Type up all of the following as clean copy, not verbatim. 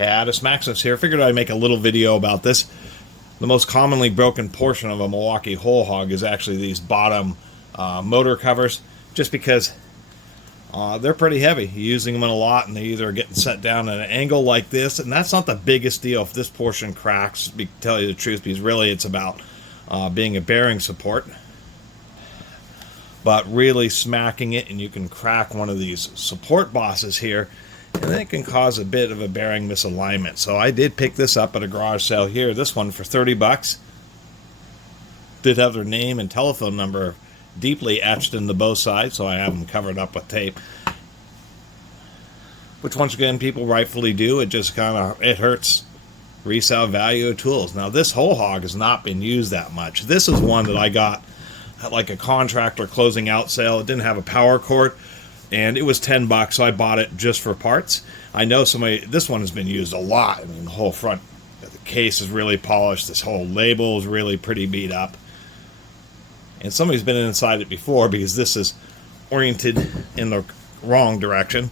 Catus, Maximus here. Figured I'd make a little video about this. The most commonly broken portion of a Milwaukee Hole Hawg is actually these bottom motor covers, just because they're pretty heavy. You're using them in a lot, and they either are getting set down at an angle like this, and that's not the biggest deal if this portion cracks, to tell you the truth, because really it's about being a bearing support. But really smacking it, and you can crack one of these support bosses here, and it can cause a bit of a bearing misalignment. So I did pick this up at a garage sale here, this one for 30 bucks. Did have their name and telephone number deeply etched into both sides, so I have them covered up with tape. Which, once again, people rightfully do. It just it hurts resale value of tools. Now, this Hole Hawg has not been used that much. This is one that I got at like a contractor closing out sale. It didn't have a power cord, and it was 10 bucks, so I bought it just for parts. I know this one has been used a lot. I mean, the whole front, the case is really polished. This whole label is really pretty beat up. And somebody's been inside it before, because this is oriented in the wrong direction.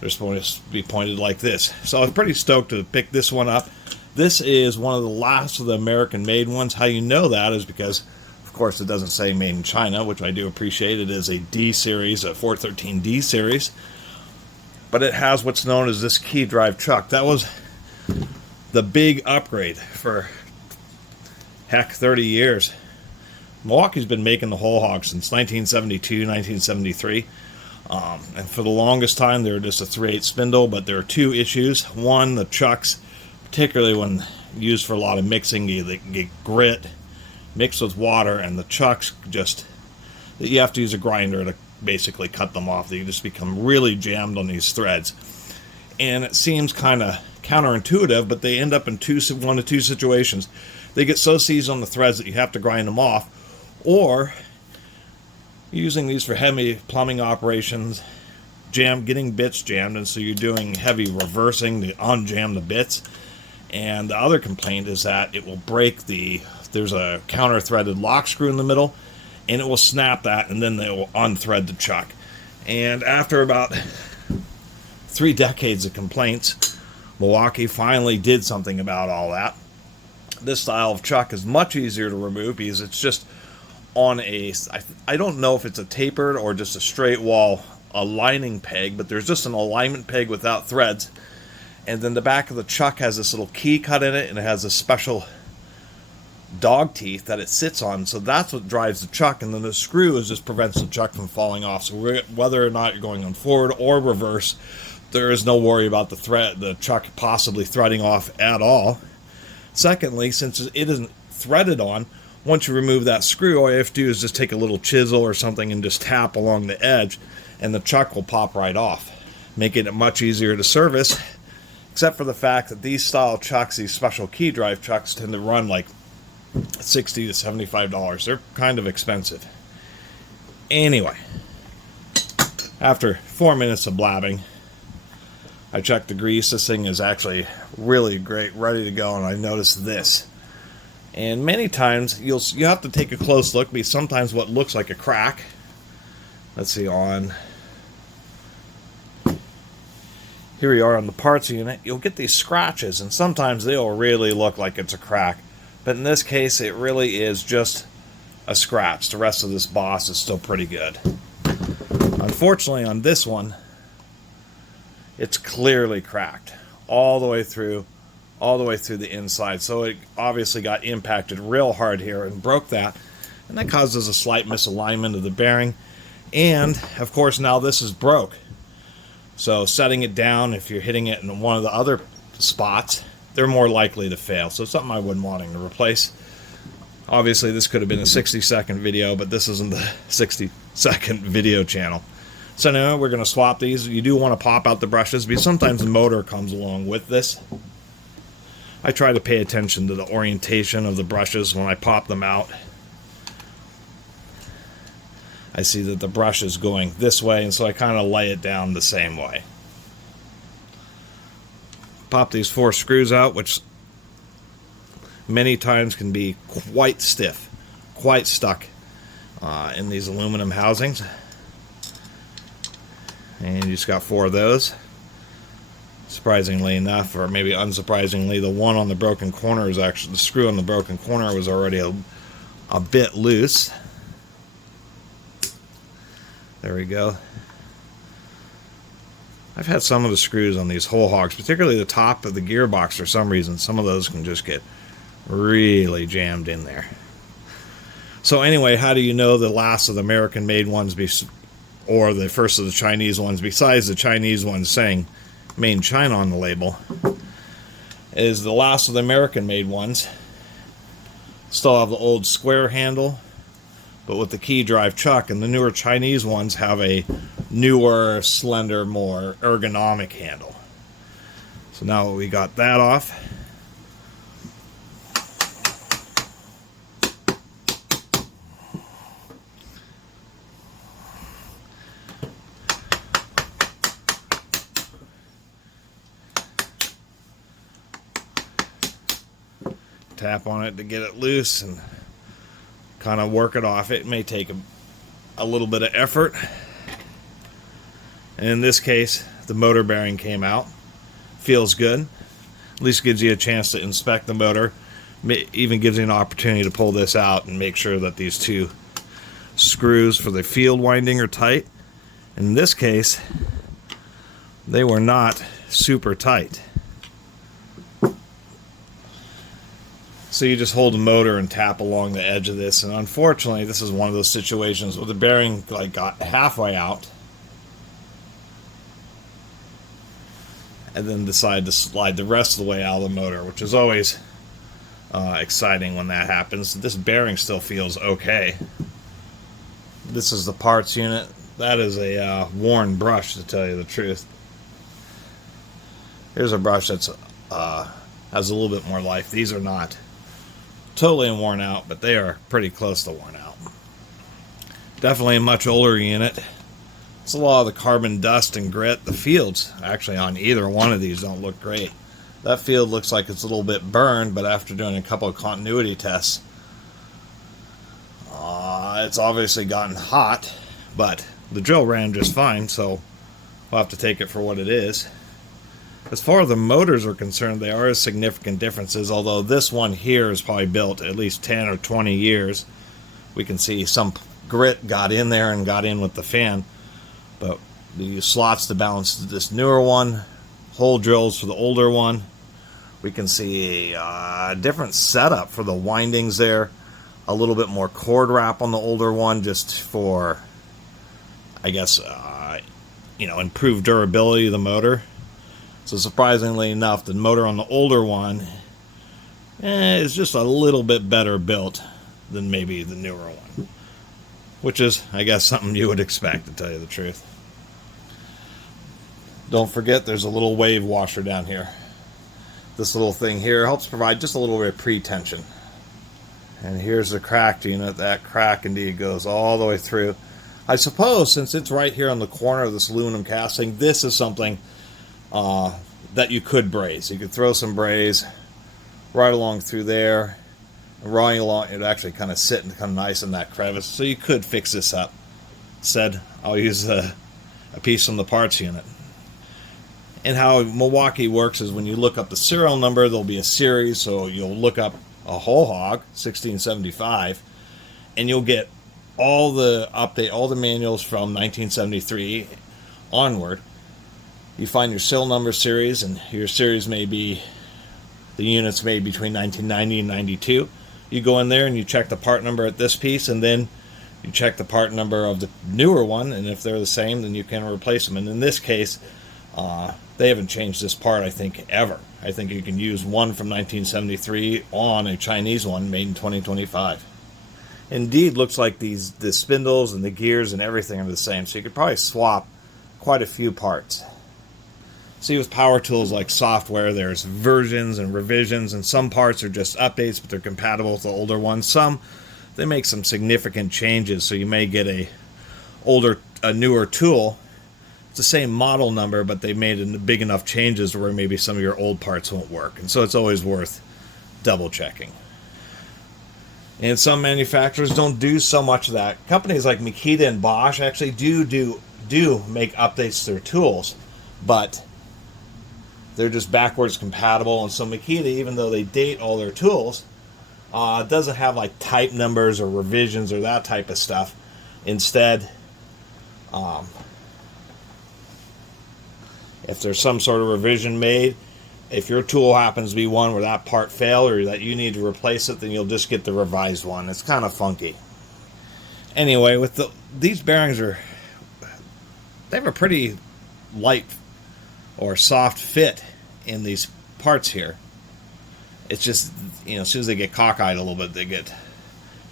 They're supposed to be pointed like this. So I was pretty stoked to pick this one up. This is one of the last of the American-made ones. How you know that is because, of course, it doesn't say made in China, which I do appreciate. It is a D series, a 413D series. But it has what's known as this key drive chuck. That was the big upgrade for, heck, 30 years. Milwaukee's been making the Hole Hawg since 1972, 1973. And for the longest time, they were just a 3/8 spindle, but there are two issues. One, the chucks, particularly when used for a lot of mixing, you get grit mixed with water, and the chucks you have to use a grinder to basically cut them off. They just become really jammed on these threads. And it seems kind of counterintuitive, but they end up in one of two situations. They get so seized on the threads that you have to grind them off, or using these for heavy plumbing operations, getting bits jammed, and so you're doing heavy reversing to unjam the bits. And the other complaint is that it will break there's a counter-threaded lock screw in the middle, and it will snap that, and then they will unthread the chuck. And after about 3 decades of complaints, Milwaukee finally did something about all that. This style of chuck is much easier to remove, because it's just on I don't know if it's a tapered or just a straight wall aligning peg, but there's just an alignment peg without threads. And then the back of the chuck has this little key cut in it, and it has a special dog teeth that it sits on, so that's what drives the chuck. And then the screw just prevents the chuck from falling off. So whether or not you're going on forward or reverse, there is no worry about the chuck possibly threading off at all. Secondly, since it isn't threaded on, once you remove that screw, all you have to do is just take a little chisel or something and just tap along the edge, and the chuck will pop right off, making it much easier to service, except for the fact that these style chucks, these special key drive chucks, tend to run like $60 to $75. They're kind of expensive. Anyway, after 4 minutes of blabbing, I checked the grease. This thing is actually really great, ready to go, and I noticed this. And many times you have to take a close look, because sometimes what looks like a crack, let's see, here we are on the parts unit, you'll get these scratches, and sometimes they'll really look like it's a crack. But in this case, it really is just a scratch. The rest of this boss is still pretty good. Unfortunately, on this one, it's clearly cracked all the way through the inside. So it obviously got impacted real hard here and broke that, and that causes a slight misalignment of the bearing. And of course, now this is broke. So setting it down, if you're hitting it in one of the other spots, they're more likely to fail. So it's something I wouldn't want to replace. Obviously, this could have been a 60-second video, but this isn't the 60-second video channel. So now we're going to swap these. You do want to pop out the brushes, because sometimes the motor comes along with this. I try to pay attention to the orientation of the brushes when I pop them out. I see that the brush is going this way, and so I kind of lay it down the same way. Pop these 4 screws out, which many times can be quite stiff, quite stuck in these aluminum housings. And you just got 4 of those. As Surprisingly enough, or maybe unsurprisingly, the one on the broken corner is actually, the screw on the broken corner was already a bit loose. There we go. I've had some of the screws on these Hole Hawgs, particularly the top of the gearbox, for some reason. Some of those can just get really jammed in there. So anyway, how do you know the last of the American-made ones or the first of the Chinese ones, besides the Chinese ones saying made in China on the label, is the last of the American-made ones still have the old square handle, but with the key drive chuck, and the newer Chinese ones have a newer, slender, more ergonomic handle. So now we got that off. Tap on it to get it loose and kind of work it off. It may take a little bit of effort. And in this case, the motor bearing came out. Feels good. At least gives you a chance to inspect the motor. Even gives you an opportunity to pull this out and make sure that these two screws for the field winding are tight. In this case, they were not super tight. So you just hold the motor and tap along the edge of this, and unfortunately this is one of those situations where the bearing like got halfway out and then decide to slide the rest of the way out of the motor, which is always exciting when that happens. This bearing still feels okay. This is the parts unit. That is a worn brush, to tell you the truth. Here's a brush that's has a little bit more life. These are not totally worn out, but they are pretty close to worn out. Definitely a much older unit. It's a lot of the carbon dust and grit. The fields actually on either one of these don't look great. That field looks like it's a little bit burned, but after doing a couple of continuity tests, it's obviously gotten hot, but the drill ran just fine, so we'll have to take it for what it is. As far as the motors are concerned, there are significant differences, although this one here is probably built at least 10 or 20 years. We can see some grit got in there and got in with the fan, but the slots to balance this newer one, hole drills for the older one. We can see a different setup for the windings there, a little bit more cord wrap on the older one, just for, I guess, improved durability of the motor. So surprisingly enough, the motor on the older one is just a little bit better built than maybe the newer one, which is, I guess, something you would expect, to tell you the truth. Don't forget, there's a little wave washer down here. This little thing here helps provide just a little bit of pre-tension. And here's the cracked unit. That crack indeed goes all the way through. I suppose, since it's right here on the corner of this aluminum casting, this is something that you could braze. You could throw some braze right along through there, and running along, it would actually kind of sit and kind of nice in that crevice. So you could fix this up. Said, I'll use a piece from the parts unit. And how Milwaukee works is when you look up the serial number, there'll be a series. So you'll look up a Hole Hawg 1675, and you'll get all the manuals from 1973 onward. You find your serial number series, and your series may be, the units made between 1990 and 92. You go in there and you check the part number at this piece, and then you check the part number of the newer one, and if they're the same, then you can replace them. And in this case, they haven't changed this part, I think, ever. I think you can use one from 1973 on a Chinese one made in 2025. Indeed, looks like the spindles and the gears and everything are the same, so you could probably swap quite a few parts. See, with power tools like software, there's versions and revisions, and some parts are just updates, but they're compatible with the older ones. Some, they make some significant changes, so you may get a newer tool. It's the same model number, but they made big enough changes where maybe some of your old parts won't work, and so it's always worth double checking. And some manufacturers don't do so much of that. Companies like Makita and Bosch actually do make updates to their tools, but They're just backwards compatible. And so Makita, even though they date all their tools, doesn't have like type numbers or revisions or that type of stuff. Instead, if there's some sort of revision made, if your tool happens to be one where that part failed or that you need to replace it, then you'll just get the revised one. It's kind of funky. Anyway, with these bearings they have a pretty light or soft fit in these parts here. It's just, as soon as they get cockeyed a little bit, they get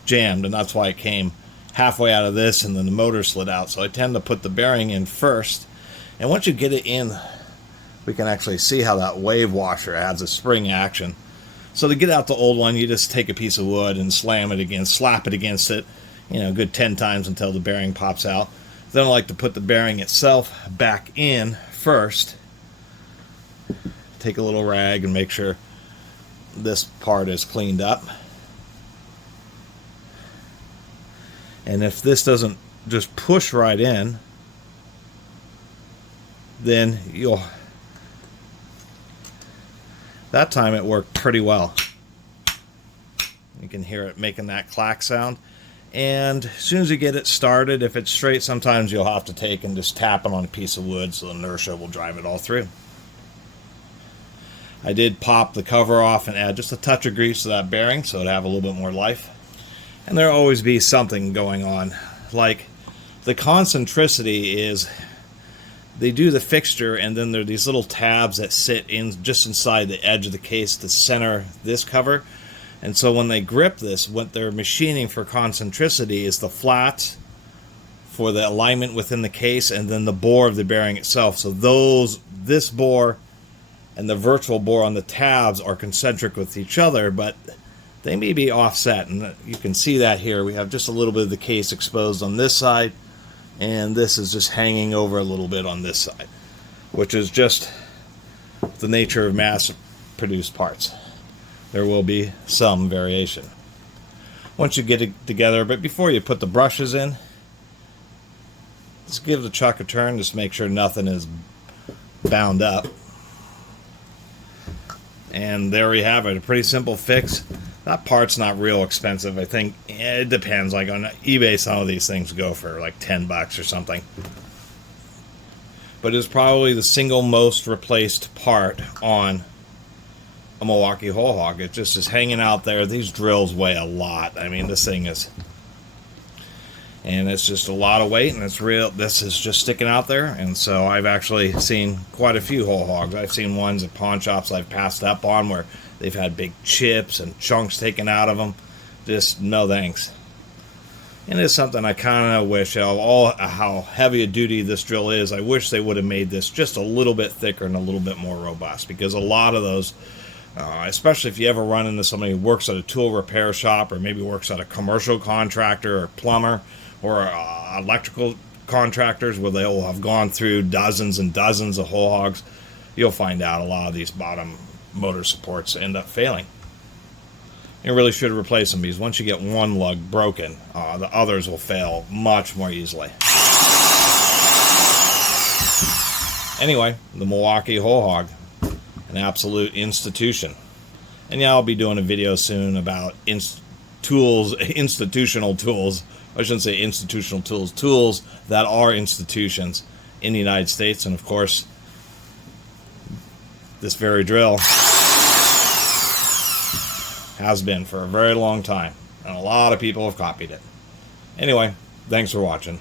jammed, and that's why it came halfway out of this and then the motor slid out. So I tend to put the bearing in first, and once you get it in, we can actually see how that wave washer adds a spring action. So to get out the old one, you just take a piece of wood and slap it against it, a good 10 times until the bearing pops out. Then I like to put the bearing itself back in first. Take a little rag and make sure this part is cleaned up. And if this doesn't just push right in, then that time it worked pretty well. You can hear it making that clack sound. And as soon as you get it started, if it's straight, sometimes you'll have to take and just tap it on a piece of wood so the inertia will drive it all through. I did pop the cover off and add just a touch of grease to that bearing so it'd have a little bit more life. And there'll always be something going on. Like the concentricity is, they do the fixture and then there are these little tabs that sit in just inside the edge of the case to center this cover. And so when they grip this, what they're machining for concentricity is the flats for the alignment within the case and then the bore of the bearing itself. So this bore and the virtual bore on the tabs are concentric with each other, but they may be offset. And you can see that here. We have just a little bit of the case exposed on this side, and this is just hanging over a little bit on this side, which is just the nature of mass-produced parts. There will be some variation once you get it together, but before you put the brushes in, just give the chuck a turn, just make sure nothing is bound up. And there we have it, a pretty simple fix. That part's not real expensive. I think it depends. Like on eBay, some of these things go for like $10 or something. But it's probably the single most replaced part on a Milwaukee Hole Hawg. It just is hanging out there. These drills weigh a lot. I mean, this thing is, and it's just a lot of weight, and it's real. This is just sticking out there. And so I've actually seen quite a few Hole Hawgs. I've seen ones at pawn shops I've passed up on where they've had big chips and chunks taken out of them. Just no thanks. And it's something I kind of wish, how heavy a duty this drill is, I wish they would have made this just a little bit thicker and a little bit more robust, because a lot of those, especially if you ever run into somebody who works at a tool repair shop or maybe works at a commercial contractor or plumber or electrical contractors where they'll have gone through dozens and dozens of Hole Hawgs, you'll find out a lot of these bottom motor supports end up failing. You really should replace them, because once you get one lug broken, the others will fail much more easily. Anyway, the Milwaukee Hole Hawg, an absolute institution. And yeah, I'll be doing a video soon about institutional tools. I shouldn't say institutional tools, tools that are institutions in the United States. And of course, this very drill has been for a very long time, and a lot of people have copied it. Anyway, thanks for watching.